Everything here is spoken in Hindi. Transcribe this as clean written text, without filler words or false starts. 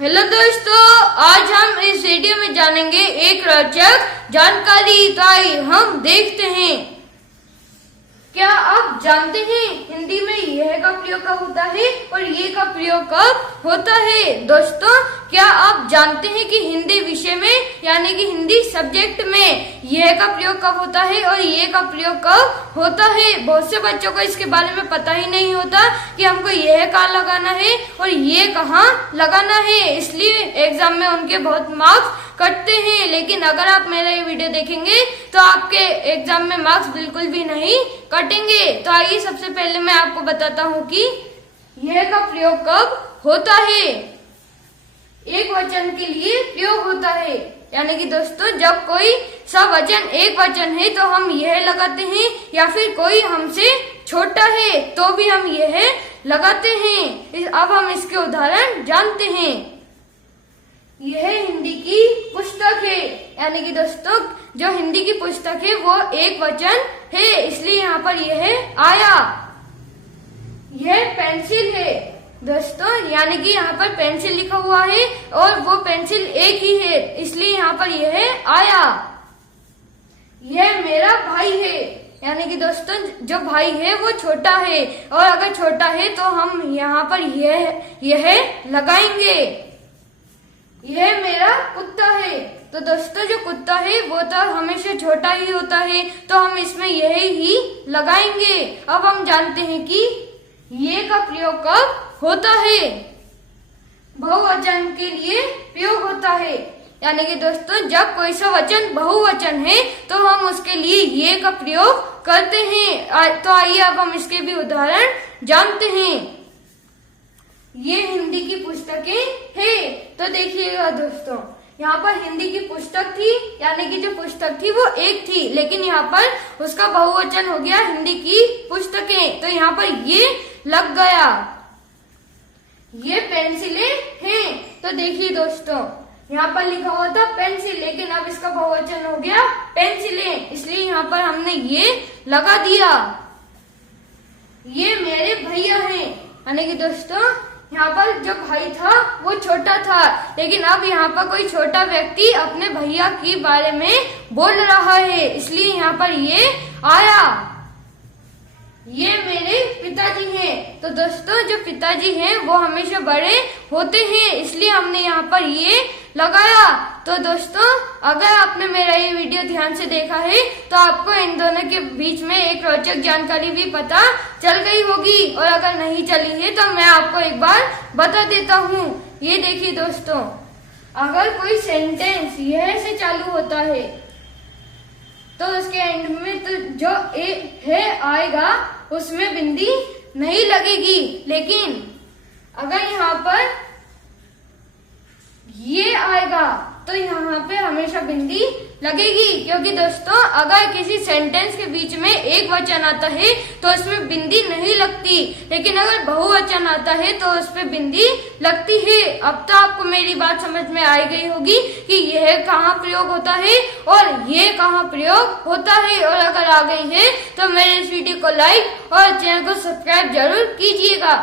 हेलो दोस्तों, आज हम इस वीडियो में जानेंगे एक रोचक जानकारी। तो आइए हम देखते हैं। क्या आप जानते हैं हिंदी में यह का प्रयोग कब होता है और ये का प्रयोग कब होता है? दोस्तों, क्या आप जानते हैं कि हिंदी विषय में यानी कि हिंदी सब्जेक्ट में यह का प्रयोग कब होता है और ये का प्रयोग कब होता है? बहुत से बच्चों को इसके बारे में पता ही नहीं होता कि हमको यह कहाँ लगाना है और ये कहाँ लगाना है, इसलिए एग्जाम में उनके बहुत मार्क्स कटते हैं। लेकिन अगर आप मेरा ये वीडियो देखेंगे तो आपके एग्जाम में मार्क्स बिल्कुल भी नहीं कटेंगे। तो आइए सबसे पहले मैं आपको बताता हूँ कि यह का प्रयोग कब होता है। एक वचन के लिए प्रयोग होता है, यानी कि दोस्तों जब कोई सवचन एक वचन है तो हम यह लगाते हैं, या फिर कोई हमसे छोटा है तो भी हम यह लगाते हैं। अब हम इसके उदाहरण जानते हैं। यह हिंदी की पुस्तक है, यानी कि दोस्तों जो हिंदी की पुस्तक है वो एक वचन है, इसलिए यहाँ पर यह आया। यह पेंसिल है दोस्तों, यानी कि यहाँ पर पेंसिल लिखा हुआ है और वो पेंसिल एक ही है, इसलिए यहाँ पर यह आया। यह मेरा भाई है, यानी कि दोस्तों जो भाई है वो छोटा है और अगर छोटा है तो हम यहाँ पर यह लगाएंगे। यह मेरा कुत्ता है, तो दोस्तों जो कुत्ता है वो तो हमेशा छोटा ही होता है, तो हम इसमें यह ही लगाएंगे। अब हम जानते हैं कि ये का प्रयोग कब होता है। बहुवचन के लिए प्रयोग होता है, यानी कि दोस्तों जब कोई सा वचन बहुवचन है तो हम उसके लिए ये का प्रयोग करते हैं। तो आइए अब हम इसके भी उदाहरण जानते हैं। ये हिंदी की पुस्तकें है, तो देखिएगा दोस्तों यहाँ पर हिंदी की पुस्तक थी, यानी कि जो पुस्तक थी वो एक थी, लेकिन यहाँ पर उसका बहुवचन हो गया हिंदी की पुस्तकें, तो यहाँ पर ये लग गया। ये पेंसिलें हैं, तो देखिए दोस्तों यहाँ पर लिखा हुआ था पेंसिल, लेकिन अब इसका बहुवचन हो गया पेंसिलें, इसलिए यहाँ पर हमने ये लगा दिया। ये मेरे भैया हैं, यानी कि दोस्तों यहाँ पर जो भाई था वो छोटा था, लेकिन अब यहाँ पर कोई छोटा व्यक्ति अपने भैया के बारे में बोल रहा है, इसलिए यहाँ पर ये आया। ये मेरे पिताजी हैं, तो दोस्तों जो पिताजी हैं वो हमेशा बड़े होते हैं, इसलिए हमने यहाँ पर ये लगाया। तो दोस्तों अगर आपने मेरा ये वीडियो ध्यान से देखा है तो आपको इन दोनों के बीच में एक रोचक जानकारी भी पता चल गई होगी, और अगर नहीं चली है तो मैं आपको एक बार बता देता हूँ। ये देखिए दोस्तों, अगर कोई सेंटेंस यह से चालू होता है तो उसके एंड में तो जो है आएगा उसमें बिंदी नहीं लगेगी, लेकिन अगर यहाँ पर ये आएगा तो यहाँ पे हमेशा बिंदी लगेगी, क्योंकि दोस्तों अगर किसी सेंटेंस के बीच में एक वचन आता है तो उसमें बिंदी नहीं लगती, लेकिन अगर बहुवचन आता है तो उसमें बिंदी लगती है। अब तो आपको मेरी बात समझ में आ गई होगी कि यह कहाँ प्रयोग होता है और ये कहाँ प्रयोग होता है, और अगर आ गई है तो मेरे इस वीडियो को लाइक और चैनल को सब्सक्राइब जरूर कीजिएगा।